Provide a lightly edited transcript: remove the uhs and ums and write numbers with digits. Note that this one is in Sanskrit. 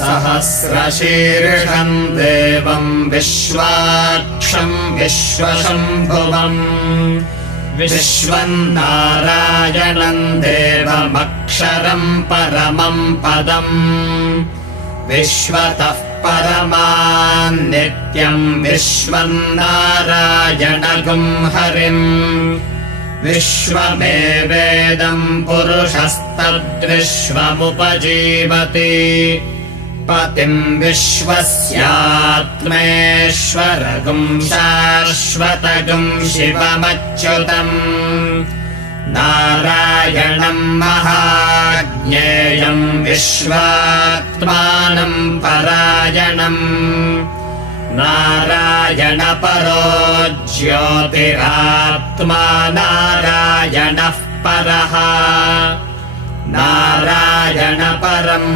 सहस्रशीर्षम् देवम् विश्वाक्षम् विश्वशम्भुवम् विश्वम् नारायणम् देवमक्षरम् परमम् पदम् विश्वतः परमान् नित्यम् विश्वम् नारायणगुम् हरिम् विश्वमेवेदम् पुरुषस्तद्विश्वमुपजीवति पतिम् विश्वस्यात्मेश्वरगुम् शाश्वतगुम् शिवमच्युतम् नारायणम् महाज्ञेयम् विश्वात्मानम् परायणम् नारायणपरो ज्योतिरात्मा नारायणः परः नारायणपरम्